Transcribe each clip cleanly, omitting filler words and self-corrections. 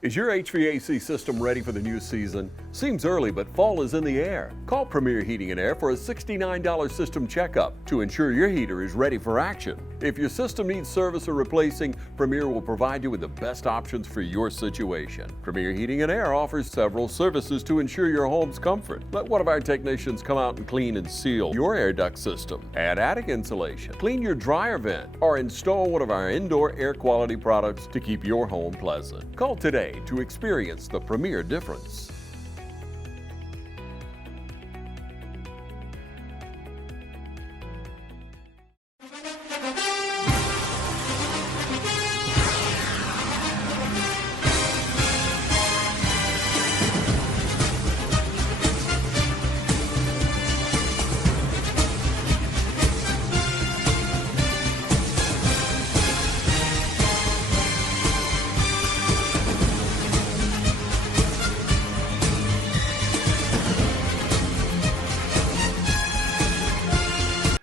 Is your HVAC system ready for the new season? Seems early, but fall is in the air. Call Premier Heating and Air for a $69 system checkup to ensure your heater is ready for action. If your system needs service or replacing, Premier will provide you with the best options for your situation. Premier Heating and Air offers several services to ensure your home's comfort. Let one of our technicians come out and clean and seal your air duct system, add attic insulation, clean your dryer vent, or install one of our indoor air quality products to keep your home pleasant. Call today to experience the Premier difference.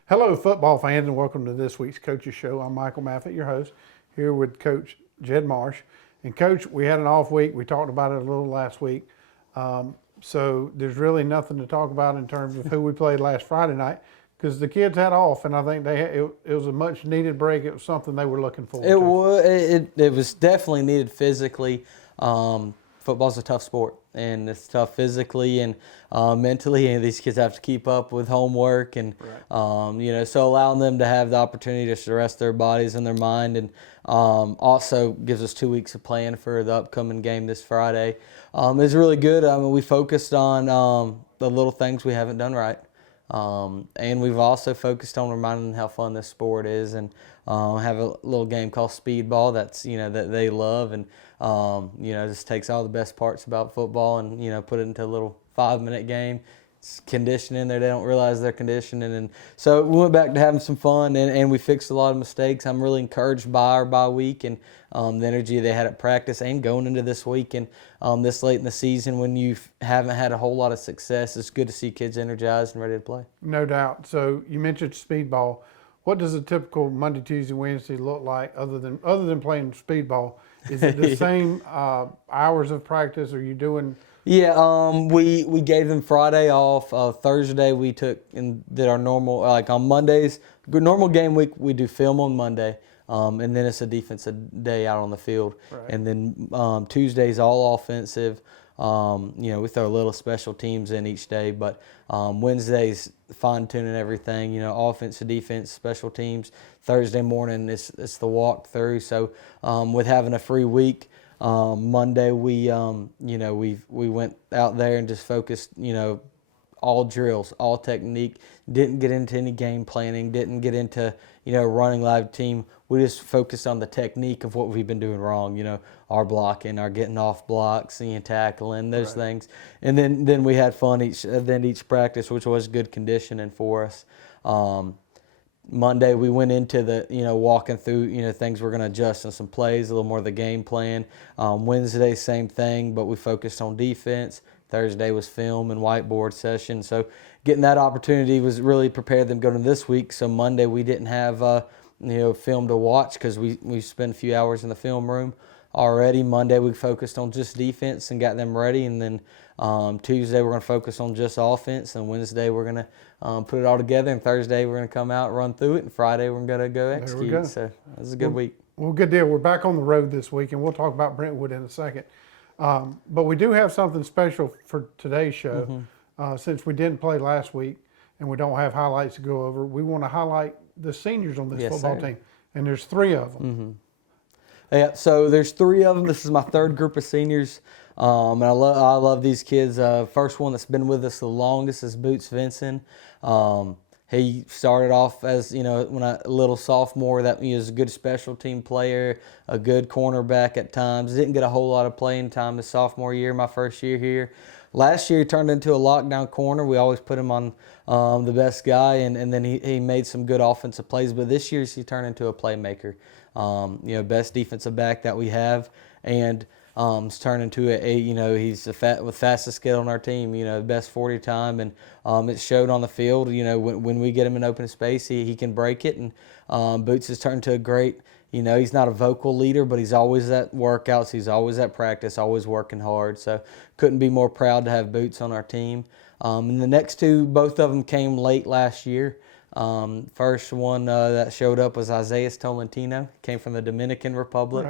Hello, football fans, and welcome to this week's Coach's Show. I'm Michael Maffett, your host, here with Coach Jed Marsh. And Coach, we had an off week. We talked about it a little last week. So there's really nothing to talk about in terms of who we played last Friday night because the kids had off, and I think it was a much needed break. It was something they were looking for. It was definitely needed physically. Football's a tough sport, and it's tough physically and mentally, and these kids have to keep up with homework and so allowing them to have the opportunity to rest their bodies and their mind, and also gives us 2 weeks of plan for the upcoming game this Friday. It's really good. I mean, we focused on the little things we haven't done right, and we've also focused on reminding them how fun this sport is, and have a little game called speedball that's that they love, and just takes all the best parts about football and put it into a little 5-minute game. It's conditioning there. They don't realize they're conditioning, and so we went back to having some fun, and we fixed a lot of mistakes. I'm really encouraged by our bye week and the energy they had at practice and going into this week, and this late in the season when you haven't had a whole lot of success. It's good to see kids energized and ready to play. No doubt. So you mentioned speedball. What does a typical Monday, Tuesday, Wednesday look like other than playing speedball? Is it the same hours of practice? Are you doing? Yeah, we gave them Friday off. Thursday we took and did our normal, like on Mondays, normal game week, we do film on Monday, and then it's a defensive day out on the field. Right. And then Tuesday's all offensive. We throw little special teams in each day, but Wednesday's fine-tuning everything, offense, defense, special teams. Thursday morning it's the walkthrough. So with having a free week, Monday we went out there and just focused, all drills, all technique. Didn't get into any game planning. Didn't get into running live team. We just focused on the technique of what we've been doing wrong. Our blocking, our getting off blocks, tackling, those Right. things. And then we had fun each practice, which was good conditioning for us. Monday we went into the walking through things we're going to adjust in some plays, a little more of the game plan. Wednesday same thing, but we focused on defense. Thursday was film and whiteboard session. So getting that opportunity was really prepared them going to this week. So Monday we didn't have film to watch because we spent a few hours in the film room already. Monday we focused on just defense and got them ready, and then Tuesday we're going to focus on just offense, and Wednesday we're going to put it all together, and Thursday we're going to come out, run through it, and Friday we're going to go execute. There we go. So it was a good week. Well, good deal. We're back on the road this week, and we'll talk about Brentwood in a second. But we do have something special for today's show. Since we didn't play last week and we don't have highlights to go over, we want to highlight the seniors on this football team, and there's 3 of them. Yeah, so there's 3 of them. This is my 3rd group of seniors, and I love these kids. First one that's been with us the longest is Boots Vinson. He started off as when a little sophomore. That he was a good special team player, a good cornerback at times. Didn't get a whole lot of playing time his sophomore year, my first year here. Last year he turned into a lockdown corner. We always put him on the best guy, and then he made some good offensive plays. But this year he turned into a playmaker. Best defensive back that we have, and It's turned into he's the fastest kid on our team, best 40 time, and it showed on the field. When we get him in open space, he can break it, and Boots has turned to a great, You know, he's not a vocal leader, but he's always at workouts. He's always at practice, always working hard. So couldn't be more proud to have Boots on our team. And the next two, both of them came late last year. First one that showed up was Isaiah Tolentino. Came from the Dominican Republic.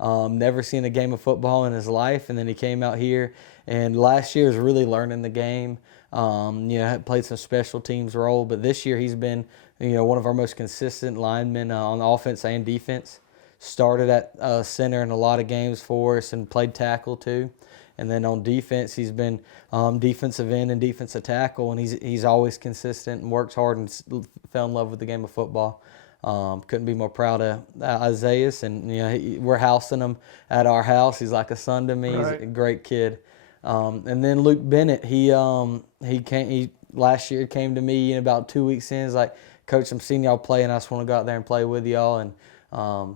Right. Never seen a game of football in his life, and then he came out here. And last year was really learning the game. Had played some special teams role, but this year he's been, one of our most consistent linemen on offense and defense. Started at center in a lot of games for us and played tackle too. And then on defense, he's been defensive end and defensive tackle, and he's always consistent and works hard and fell in love with the game of football. Couldn't be more proud of Isaiah, and we're housing him at our house. He's like a son to me. Right. He's a great kid. And then Luke Bennett, he last year came to me in about 2 weeks in. He's like, Coach, I'm seeing y'all play, and I just want to go out there and play with y'all. And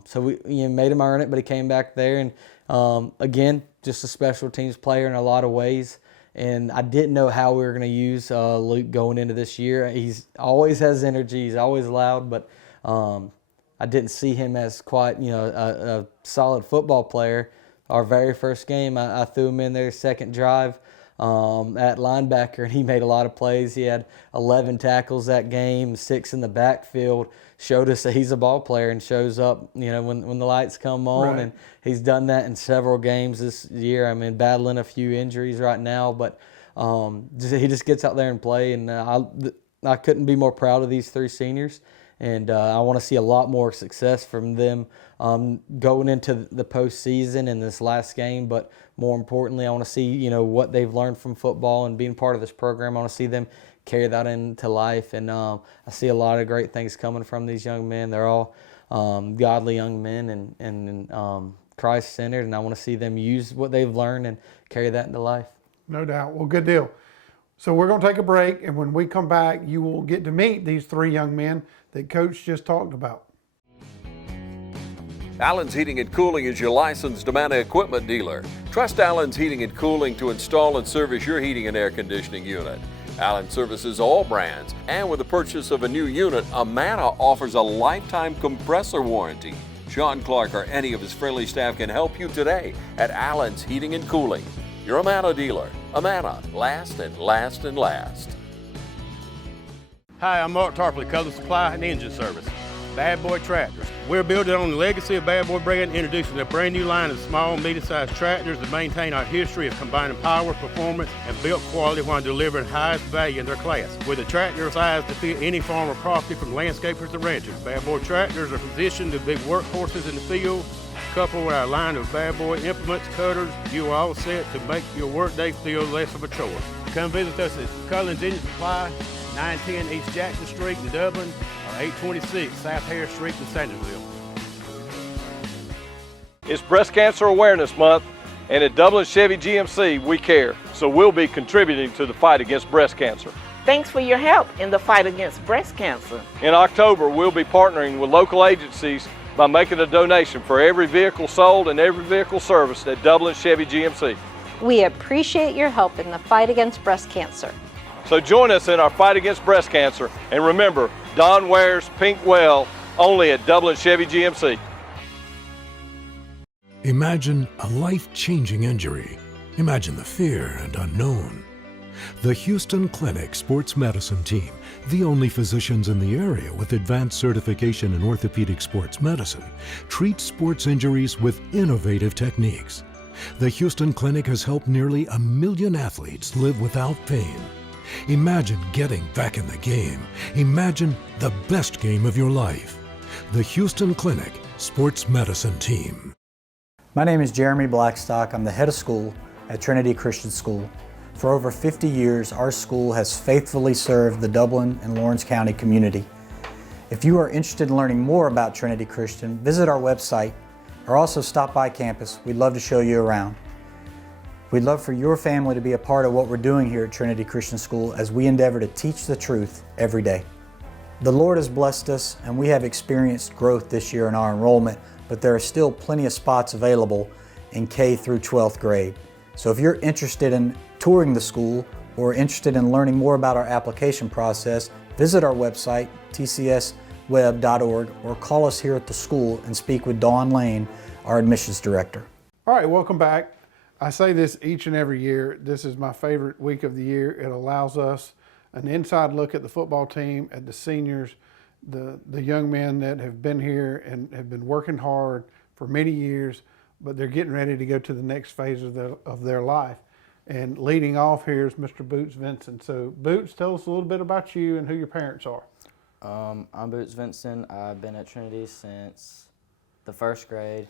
so we made him earn it, but he came back there, and again, just a special teams player in a lot of ways. And I didn't know how we were going to use Luke going into this year. He's always has energy. He's always loud, but I didn't see him as quite, a solid football player. Our very first game, I threw him in there second drive at linebacker, and he made a lot of plays. He had 11 tackles that game, 6 in the backfield. Showed us that he's a ball player and shows up, when the lights come on. Right. And he's done that in several games this year. I mean, battling a few injuries right now, but he just gets out there and play. And I couldn't be more proud of these 3 seniors. And I want to see a lot more success from them going into the postseason in this last game. But more importantly, I want to see, what they've learned from football and being part of this program. I want to see them carry that into life. And I see a lot of great things coming from these young men. They're all godly young men and Christ-centered. And I want to see them use what they've learned and carry that into life. No doubt. Well, good deal. So we're going to take a break, and when we come back, you will get to meet these 3 young men that Coach just talked about. Allen's Heating and Cooling is your licensed Amana equipment dealer. Trust Allen's Heating and Cooling to install and service your heating and air conditioning unit. Allen services all brands, and with the purchase of a new unit, Amana offers a lifetime compressor warranty. Sean Clark or any of his friendly staff can help you today at Allen's Heating and Cooling. Your Amana dealer. Amana, last and last and last. Hi, I'm Mark Tarpley, Color Supply and Engine Service. Bad Boy Tractors. We're building on the legacy of Bad Boy brand, introducing a brand new line of small and medium-sized tractors that maintain our history of combining power, performance, and build quality while delivering highest value in their class. With a tractor size to fit any farm or property from landscapers to ranchers, Bad Boy Tractors are positioned to be workhorses in the field. Coupled with our line of Bad Boy implements, cutters, you are all set to make your workday feel less of a chore. Come visit us at Cullen's Engine Supply, 910 East Jackson Street in Dublin, or 826 South Harris Street in Sandersville. It's Breast Cancer Awareness Month, and at Dublin Chevy GMC, we care. So we'll be contributing to the fight against breast cancer. Thanks for your help in the fight against breast cancer. In October, we'll be partnering with local agencies by making a donation for every vehicle sold and every vehicle serviced at Dublin Chevy GMC. We appreciate your help in the fight against breast cancer. So join us in our fight against breast cancer, and remember, Don wears pink well only at Dublin Chevy GMC. Imagine a life-changing injury. Imagine the fear and unknown. The Houston Clinic Sports Medicine Team, the only physicians in the area with advanced certification in orthopedic sports medicine, treats sports injuries with innovative techniques. The Houston Clinic has helped nearly 1 million athletes live without pain. Imagine getting back in the game. Imagine the best game of your life. The Houston Clinic Sports Medicine Team. My name is Jeremy Blackstock. I'm the head of school at Trinity Christian School. For over 50 years, our school has faithfully served the Dublin and Lawrence County community. If you are interested in learning more about Trinity Christian, visit our website or also stop by campus. We'd love to show you around. We'd love for your family to be a part of what we're doing here at Trinity Christian School as we endeavor to teach the truth every day. The Lord has blessed us, and we have experienced growth this year in our enrollment, but there are still plenty of spots available in K through 12th grade. So if you're interested in touring the school or interested in learning more about our application process, visit our website, tcs web.org, or call us here at the school and speak with Dawn Lane, our admissions director. All right, welcome back. I say this each and every year. This is my favorite week of the year. It allows us an inside look at the football team, at the seniors, the young men that have been here and have been working hard for many years, but they're getting ready to go to the next phase of their life. And leading off here is Mr. Boots Vincent. So Boots, tell us a little bit about you and who your parents are. I'm Boots Vincent. I've been at Trinity since the 1st grade,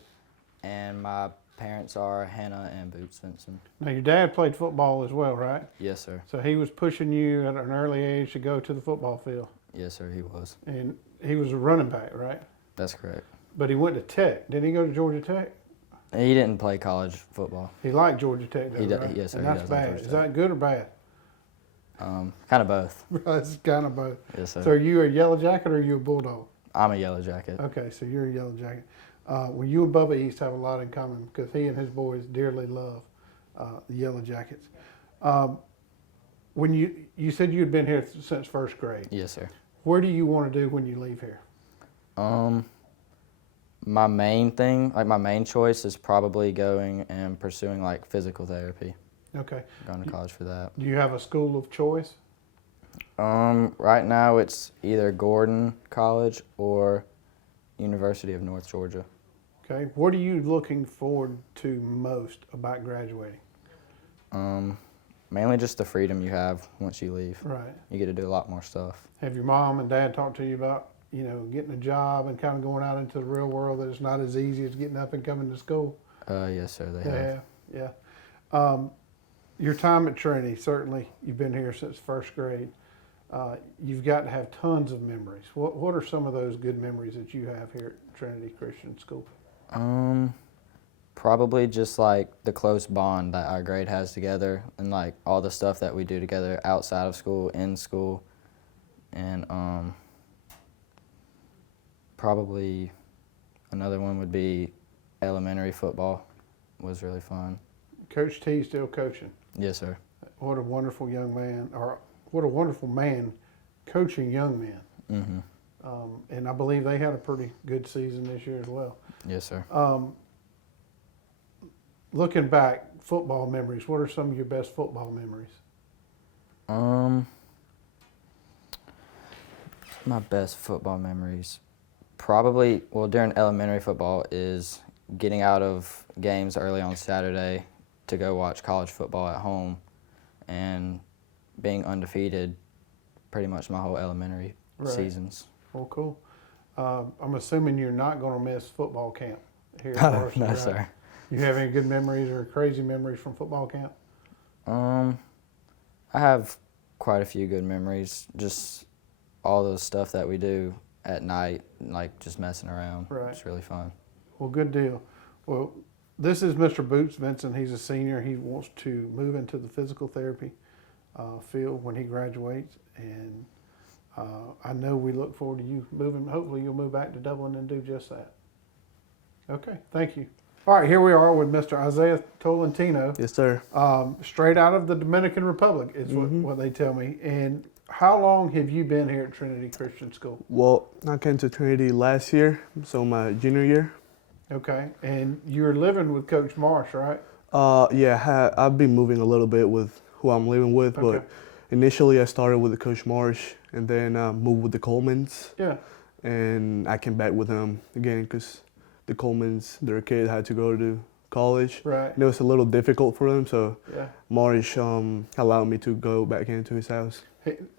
and my parents are Hannah and Boots Vincent. Now your dad played football as well, right? Yes, sir. So he was pushing you at an early age to go to the football field. Yes, sir, he was. And he was a running back, right? That's correct. But he went to Tech. Didn't he go to Georgia Tech? He didn't play college football. He liked Georgia Tech, though, right? Yes, sir. And he that's does like bad. Georgia Is Tech. that good or bad? Kind of both. That's kind of both. Yes, sir. So are you a Yellow Jacket or are you a Bulldog? I'm a Yellow Jacket. Okay, so you're a Yellow Jacket. Well, you and Bubba East have a lot in common because he and his boys dearly love the Yellow Jackets. When you said you had been here since 1st grade. Yes, sir. Where do you want to do when you leave here? My main thing, like my main choice, is probably going and pursuing like physical therapy. Okay. Going to college for that. Do you have a school of choice? Right now it's either Gordon College or University of North Georgia. Okay. What are you looking forward to most about graduating? Mainly just the freedom you have once you leave. Right. You get to do a lot more stuff. Have your mom and dad talked to you about, getting a job and kind of going out into the real world, that it's not as easy as getting up and coming to school? Yes, sir, they have. Yeah. Your time at Trinity, certainly you've been here since 1st grade. You've got to have tons of memories. What are some of those good memories that you have here at Trinity Christian School? Probably just like the close bond that our grade has together, and like all the stuff that we do together outside of school, in school, and probably another one would be elementary football. Was really fun. Coach T still coaching. Yes, sir. What a wonderful young man, or what a wonderful man coaching young men. Mm-hmm. And I believe they had a pretty good season this year as well. Yes, sir. Looking back, football memories, what are some of your best football memories? My best football memories, probably, well, during elementary football is getting out of games early on Saturday to go watch college football at home and being undefeated pretty much my whole elementary seasons. Well, cool. I'm assuming you're not going to miss football camp here at Varsity, No, right? sir. You have any good memories or crazy memories from football camp? I have quite a few good memories, just all those stuff that we do at night, like just messing around. Right. It's really fun. Well, good deal. Well, this is Mr. Boots Vincent. He's a senior. He wants to move into the physical therapy field when he graduates, and I know we look forward to you moving. Hopefully you'll move back to Dublin and do just that. Okay, thank you. All right, here we are with Mr. Isaiah Tolentino. Yes, sir. Straight out of the Dominican Republic is what they tell me. And how long have you been here at Trinity Christian School? Well, I came to Trinity last year, so my junior year. Okay, and you're living with Coach Marsh, right? Yeah, I've been moving a little bit with who I'm living with, Okay. but initially I started with the Coach Marsh, and then moved with the Colemans. Yeah. And I came back with them again because the Colemans, their kid had to go to college. Right. And it was a little difficult for them, so Yeah. Marsh allowed me to go back into his house.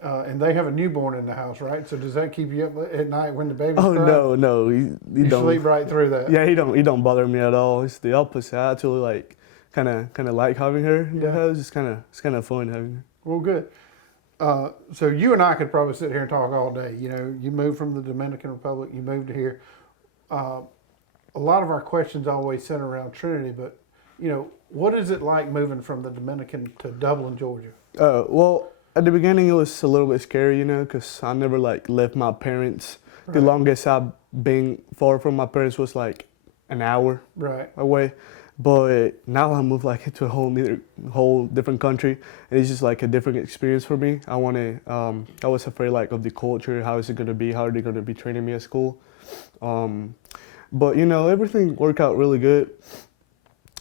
And they have a newborn in the house, right? So does that keep you up at night when the baby's Oh crying? no, he You don't sleep right through that. Yeah, he don't bother me at all. It's the opposite. I actually like kind of like having her in the house. It's kind of fun having her. Well, good. So you and I could probably sit here and talk all day. You moved from the Dominican Republic, you moved to here. A lot of our questions always center around Trinity, but what is it like moving from the Dominican to Dublin, Georgia? Well, at the beginning it was a little bit scary, because I never left my parents. Right. The longest I've been far from my parents was like an hour right. away. But now I moved like into a whole different country, and it's just like a different experience for me. I was afraid like of the culture, how is it gonna be, how are they gonna be training me at school? But you know, everything worked out really good.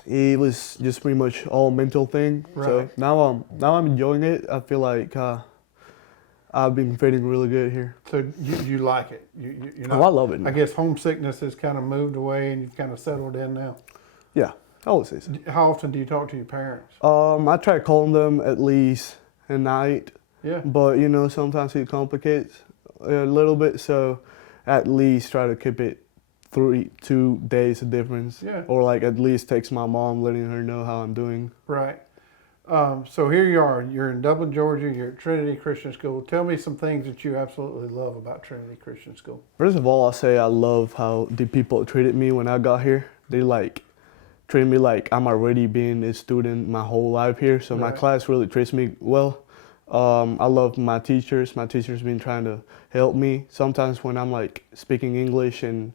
It was just pretty much all mental thing. Right. So now I'm enjoying it. I feel like I've been fitting really good here. So you like it? You're not, Oh, I love it now. I guess homesickness has kind of moved away and you've kind of settled in now. Yeah, I would say so. How often do you talk to your parents? I try calling them at least a night. Yeah. But you know, sometimes it complicates a little bit. So at least try to keep it 2 days of difference. Yeah. Or like at least text my mom, letting her know how I'm doing. Right. So here you are. You're in Dublin, Georgia. You're at Trinity Christian School. Tell me some things that you absolutely love about Trinity Christian School. First of all, I'll say I love how the people treated me when I got here. They like treat me like I'm already being a student my whole life here. So my class really treats me well. I love my teachers. My teachers been trying to help me. Sometimes when I'm like speaking English and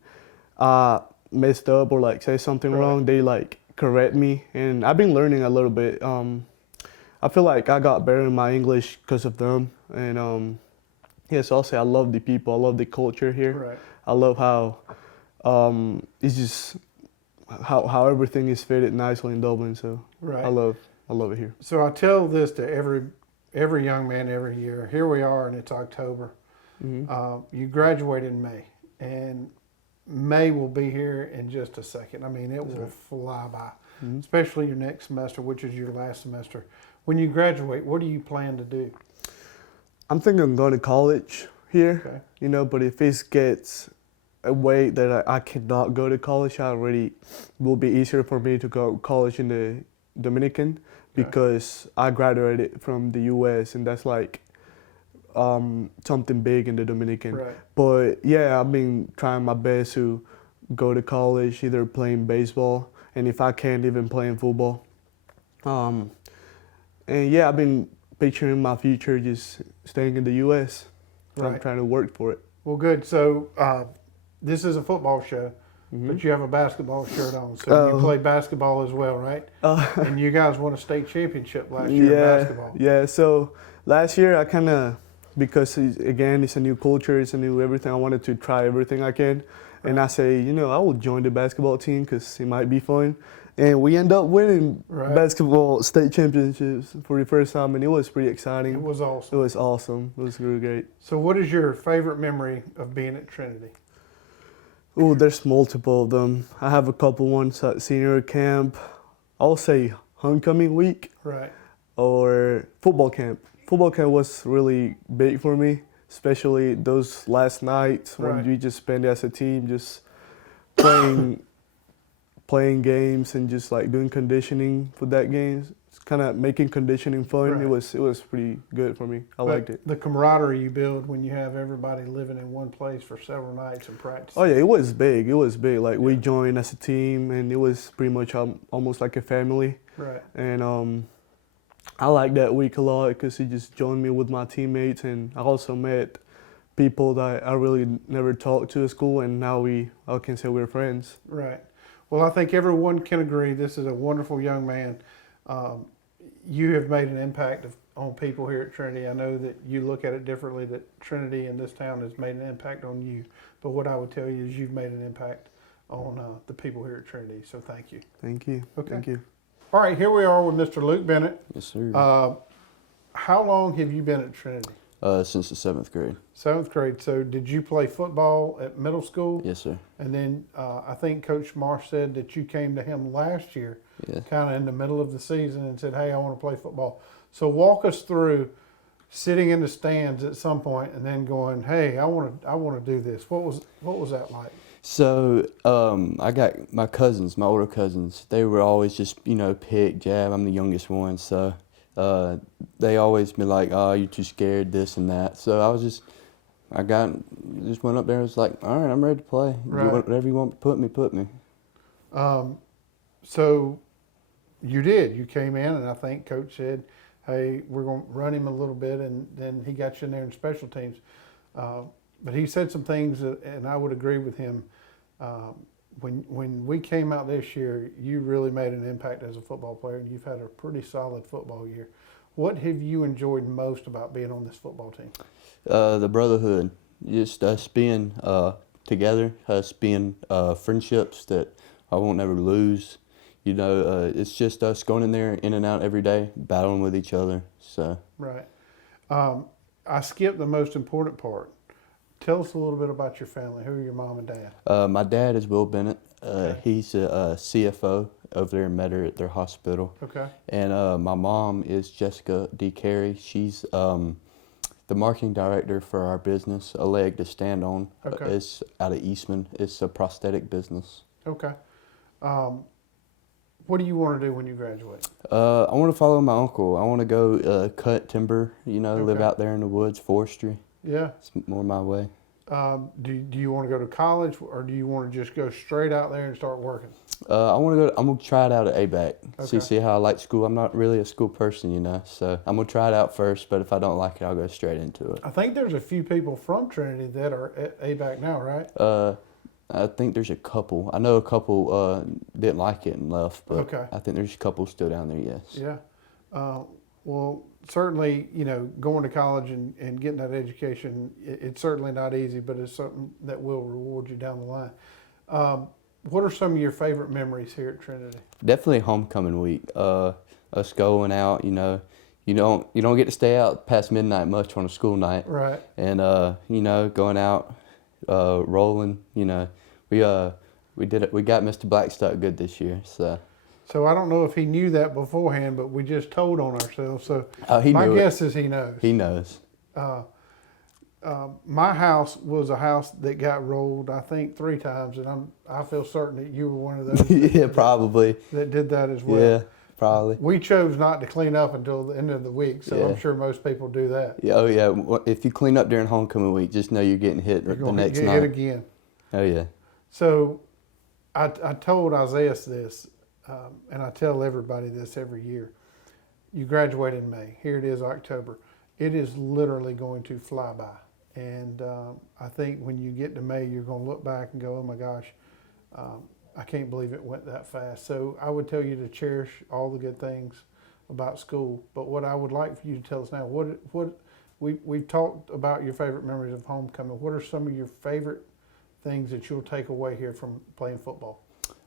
messed up or like say something wrong, they like correct me. And I've been learning a little bit. I feel like I got better in my English because of them. And yes, I'll say I love the people. I love the culture here. Right. I love how it's just how everything is fitted nicely in Dublin. So Right. I love it here. So I tell this to every young man every year. Here we are, and it's October. You graduate in May, and May will be here in just a second. I mean, it will fly by, especially your next semester, which is your last semester. When you graduate, what do you plan to do? I'm thinking of going to college here, Okay. you know, but if it gets a way that I cannot go to college, will be easier for me to go to college in the Dominican because I graduated from the US and that's like something big in the Dominican. Right. But yeah, I've been trying my best to go to college, either playing baseball and if I can't, even playing football. And yeah, I've been picturing my future just staying in the US. Right. I'm trying to work for it. Well, good. So this is a football show, but you have a basketball shirt on. So you play basketball as well, right? And you guys won a state championship last year in basketball. Yeah, so last year I kind of, because it's a new culture, it's a new everything, I wanted to try everything I can. And I say, you know, I will join the basketball team because it might be fun. And we end up winning basketball state championships for the first time, and it was pretty exciting. It was awesome. It was awesome. It was really great. So what is your favorite memory of being at Trinity? Oh, there's multiple of them. I have a couple ones at senior camp. I'll say homecoming week. Right. Or football camp. Football camp was really big for me, especially those last nights when we just spent as a team just playing games and just like doing conditioning for that games. It's kind of making conditioning fun. It was pretty good for me. I liked it. The camaraderie you build when you have everybody living in one place for several nights and practicing. Oh yeah, it was big. It was big. Like we joined as a team, and it was pretty much almost like a family. Right. And I liked that week a lot because he just joined me with my teammates, and I also met people that I really never talked to at school, and now I can say we're friends. Right. Well, I think everyone can agree this is a wonderful young man. You have made an impact on people here at Trinity. I know that you look at it differently, that Trinity in this town has made an impact on you. But what I would tell you is you've made an impact on the people here at Trinity. So thank you. Thank you. Okay. Thank you. All right, here we are with Mr. Luke Bennett. Yes, sir. How long have you been at Trinity? Since the 7th grade. 7th grade. So did you play football at middle school? Yes, sir. And then I think Coach Marsh said that you came to him last year, kind of in the middle of the season, and said, hey, I want to play football. So walk us through sitting in the stands at some point and then going, hey, I want to do this. What was that like? So I got my cousins, my older cousins. They were always just, pick, jab. I'm the youngest one, so they always been like, oh, you're too scared, this and that. So I just went up there and was like, all right, I'm ready to play. Right. Whatever you want to put me. So you did. You came in, and I think Coach said, hey, we're going to run him a little bit, and then he got you in there in special teams. But he said some things, and I would agree with him. when we came out this year, you really made an impact as a football player, and you've had a pretty solid football year. What have you enjoyed most about being on this football team? The brotherhood, just us being together, us being friendships that I won't ever lose. You know, it's just us going in there, in and out every day, battling with each other. So right. I skipped the most important part. Tell us a little bit about your family. Who are your mom and dad? My dad is Will Bennett. He's a CFO over there in Metter at their hospital. Okay. And my mom is Jessica D. Carey. She's the marketing director for our business, A Leg to Stand On. Okay. It's out of Eastman. It's a prosthetic business. Okay. What do you want to do when you graduate? I want to follow my uncle. I want to go cut timber, you know, live Okay. out there in the woods, forestry. Yeah. It's more my way. Do you want to go to college, or do you want to just go straight out there and start working? I'm gonna try it out at ABAC. Okay. See how I like school. I'm not really a school person, you know, so I'm gonna try it out first. But if I don't like it, I'll go straight into it. I think there's a few people from Trinity that are at ABAC now, right? I think there's a couple. I know a couple didn't like it and left, but Okay. I think there's a couple still down there. Yes. Yeah. Well, certainly, you know, going to college and getting that education, it's certainly not easy, but it's something that will reward you down the line. What are some of your favorite memories here at Trinity? Definitely homecoming week. Us going out, you know, you don't get to stay out past midnight much on a school night. Right. And you know, going out, rolling. You know, we did it. We got Mr. Blackstock good this year. So I don't know if he knew that beforehand, but we just told on ourselves. So he my knew guess is he knows. He knows. My house was a house that got rolled, I think, 3 times, and I feel certain that you were one of those. Yeah, probably. That did that as well. Yeah, probably. We chose not to clean up until the end of the week, so Yeah. I'm sure most people do that. Yeah, oh yeah. If you clean up during homecoming week, just know you're getting hit You're the going next to get night. hit again. Oh yeah. So I told Isaiah this, and I tell everybody this every year. You graduate in May. Here it is, October. It is literally going to fly by. And I think when you get to May, you're going to look back and go, oh my gosh, I can't believe it went that fast. So I would tell you to cherish all the good things about school. But what I would like for you to tell us now, we've talked about your favorite memories of homecoming. What are some of your favorite things that you'll take away here from playing football?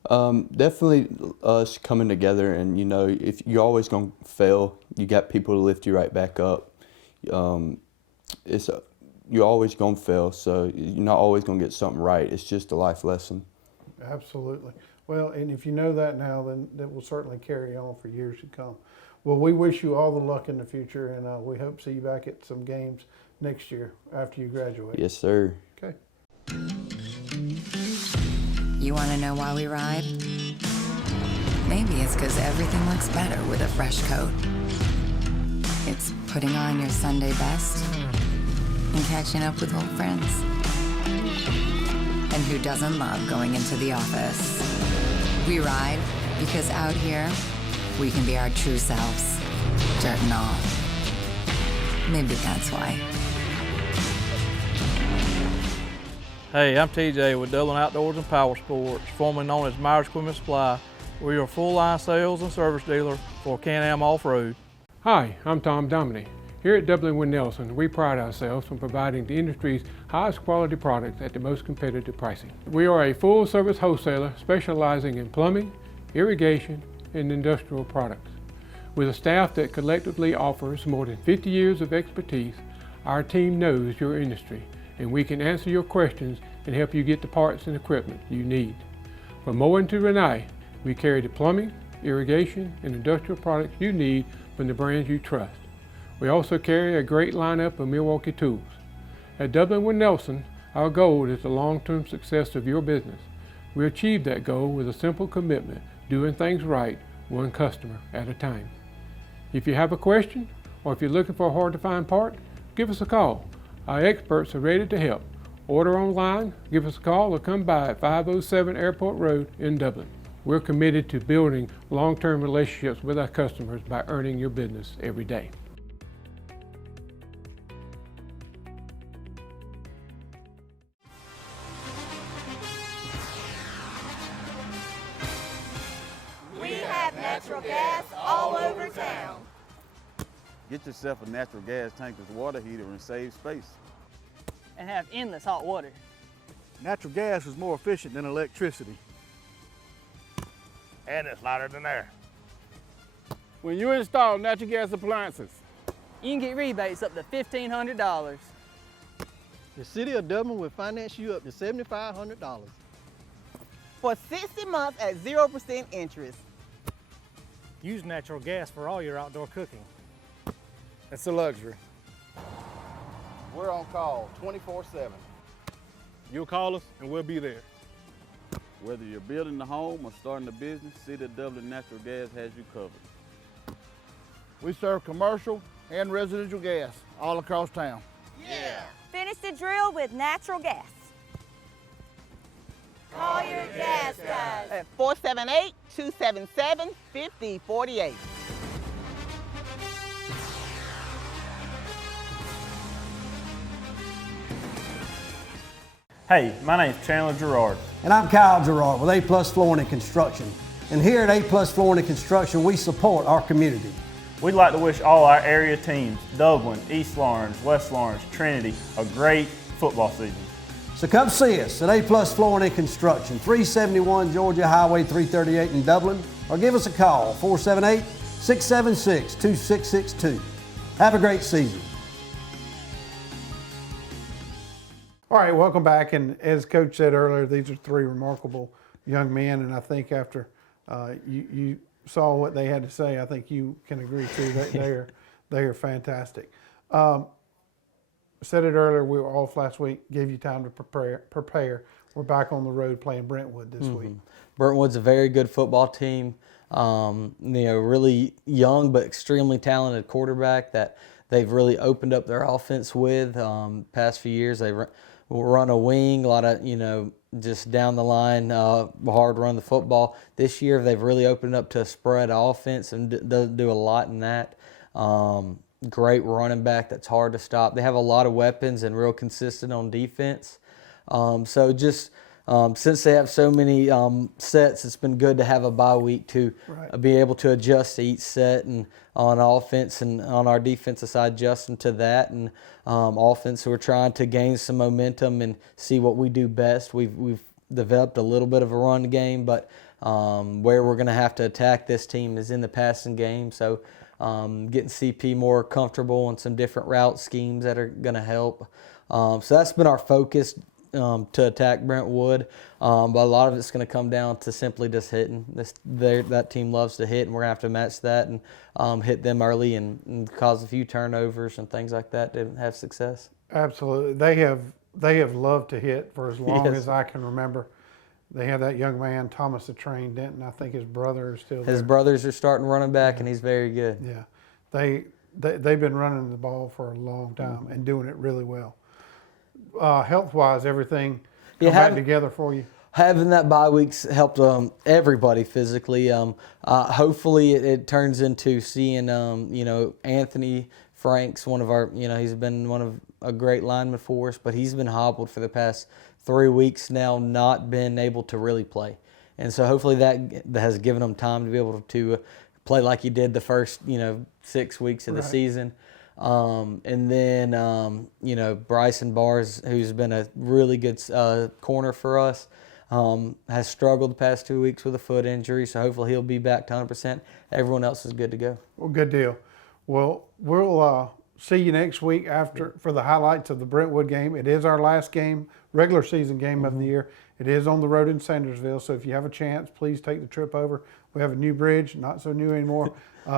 Definitely us coming together, and you know, if you're always gonna fail, you got people to lift you right back up. You're always gonna fail, so you're not always gonna get something right. It's just a life lesson. Absolutely. Well, and if you know that now, then that will certainly carry on for years to come. Well, we wish you all the luck in the future, and we hope to see you back at some games next year after you graduate. Yes, sir. Okay. You want to know why we ride? Maybe it's because everything looks better with a fresh coat. It's putting on your Sunday best and catching up with old friends. And who doesn't love going into the office? We ride because out here, we can be our true selves, dirt and all. Maybe that's why. Hey, I'm TJ with Dublin Outdoors and Power Sports, formerly known as Myers Equipment Supply. We're your full-line sales and service dealer for Can-Am Off-Road. Hi, I'm Tom Dominy. Here at Dublin Wind Nelson, we pride ourselves on providing the industry's highest quality products at the most competitive pricing. We are a full-service wholesaler specializing in plumbing, irrigation, and industrial products. With a staff that collectively offers more than 50 years of expertise, our team knows your industry, and we can answer your questions and help you get the parts and equipment you need. From Moen to Renee, we carry the plumbing, irrigation, and industrial products you need from the brands you trust. We also carry a great lineup of Milwaukee tools. At Dublin Wind Nelson, our goal is the long-term success of your business. We achieve that goal with a simple commitment, doing things right, one customer at a time. If you have a question, or if you're looking for a hard-to-find part, give us a call. Our experts are ready to help. Order online, give us a call, or come by at 507 Airport Road in Dublin. We're committed to building long-term relationships with our customers by earning your business every day. Get yourself a natural gas tankless water heater and save space. And have endless hot water. Natural gas is more efficient than electricity. And it's lighter than air. When you install natural gas appliances, you can get rebates up to $1,500. The City of Dublin will finance you up to $7,500. For 60 months at 0% interest. Use natural gas for all your outdoor cooking. It's a luxury. We're on call 24/7. You'll call us and we'll be there. Whether you're building a home or starting a business, City of Dublin Natural Gas has you covered. We serve commercial and residential gas all across town. Yeah! Finish the drill with natural gas. Call your gas guys. At 478-277-5048. Hey, my name's Chandler Gerard. And I'm Kyle Gerard with A+ Flooring and Construction. And here at A+ Flooring and Construction, we support our community. We'd like to wish all our area teams, Dublin, East Lawrence, West Lawrence, Trinity, a great football season. So come see us at A+ Flooring and Construction, 371 Georgia Highway 338 in Dublin, or give us a call, 478-676-2662. Have a great season. All right, welcome back. And as Coach said earlier, these are three remarkable young men, and I think after you saw what they had to say, I think you can agree too that they are fantastic. Said it earlier, we were off last week, gave you time to prepare. We're back on the road playing Brentwood this week. Brentwood's a very good football team. Really young but extremely talented quarterback that they've really opened up their offense with. Past few years, they run a wing, a lot of, just down the line, hard run the football. This year, they've really opened up to a spread offense and do a lot in that. Great running back that's hard to stop. They have a lot of weapons and real consistent on defense. Since they have so many sets, it's been good to have a bye week to be able to adjust to each set, and on offense and on our defensive side, adjusting to that. And offense, we're trying to gain some momentum and see what we do best. We've developed a little bit of a run game, but where we're going to have to attack this team is in the passing game. So getting CP more comfortable and some different route schemes that are going to help. So that's been our focus. To attack Brentwood, but a lot of it's going to come down to simply just hitting. That team loves to hit, and we're going to have to match that and hit them early and cause a few turnovers and things like that to have success. Absolutely, they have loved to hit for as long as I can remember. They have that young man, Thomas the Train Denton. I think his brother is still there. His brothers are starting running back, and he's very good. Yeah, they've been running the ball for a long time and doing it really well. Health-wise, everything come back together for you? Having that bye week's helped everybody physically. Hopefully it turns into seeing, Anthony Franks, one of our, he's been a great lineman for us, but he's been hobbled for the past 3 weeks now, not been able to really play. And so hopefully that has given him time to be able to play like he did the first, 6 weeks of the season. And then, Bryson Bars, who's been a really good corner for us, has struggled the past 2 weeks with a foot injury, so hopefully he'll be back to 100%. Everyone else is good to go. Well, good deal. Well, we'll see you next week for the highlights of the Brentwood game. It is our last game, regular season game of the year. It is on the road in Sandersville, so if you have a chance, please take the trip over. We have a new bridge, not so new anymore,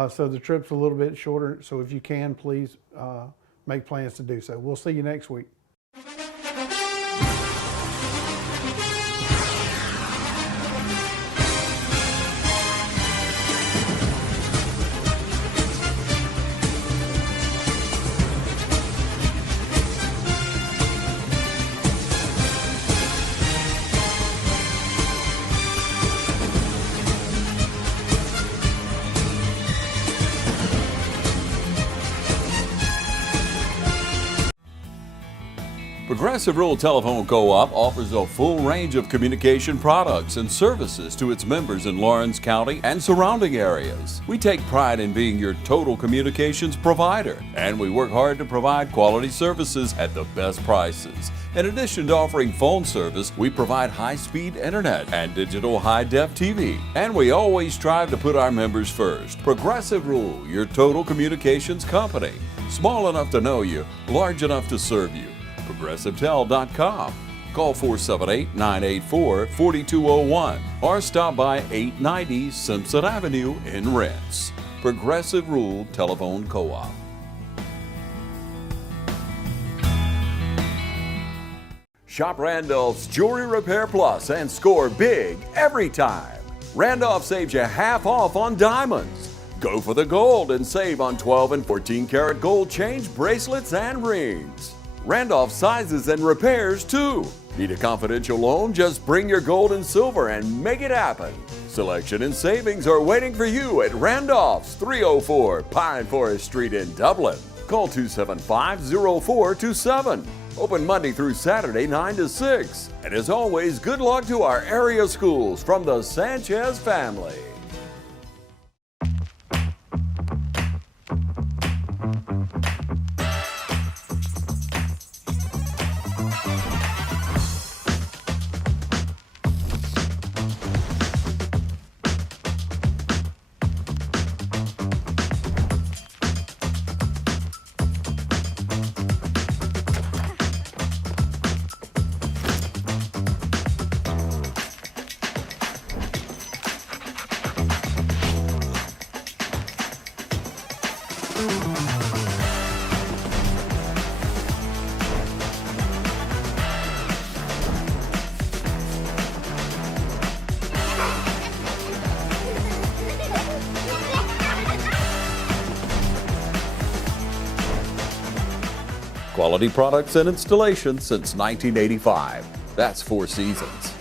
so the trip's a little bit shorter. So if you can, please make plans to do so. We'll see you next week. Progressive Rural Telephone Co-op offers a full range of communication products and services to its members in Lawrence County and surrounding areas. We take pride in being your total communications provider, and we work hard to provide quality services at the best prices. In addition to offering phone service, we provide high-speed internet and digital high-def TV. And we always strive to put our members first. Progressive Rural, your total communications company. Small enough to know you, large enough to serve you. ProgressiveTel.com. Call 478-984-4201 or stop by 890 Simpson Avenue in Rents. Progressive Rural Telephone Co-op. Shop Randolph's Jewelry Repair Plus and score big every time. Randolph saves you half off on diamonds. Go for the gold and save on 12 and 14 karat gold change bracelets and rings. Randolph sizes and repairs too. Need a confidential loan? Just bring your gold and silver and make it happen. Selection and savings are waiting for you at Randolph's, 304 Pine Forest Street in Dublin. Call 275-0427. Open Monday through Saturday 9 to 6. And as always, good luck to our area schools from the Sanchez family. Quality products and installation since 1985. That's 4 Seasons.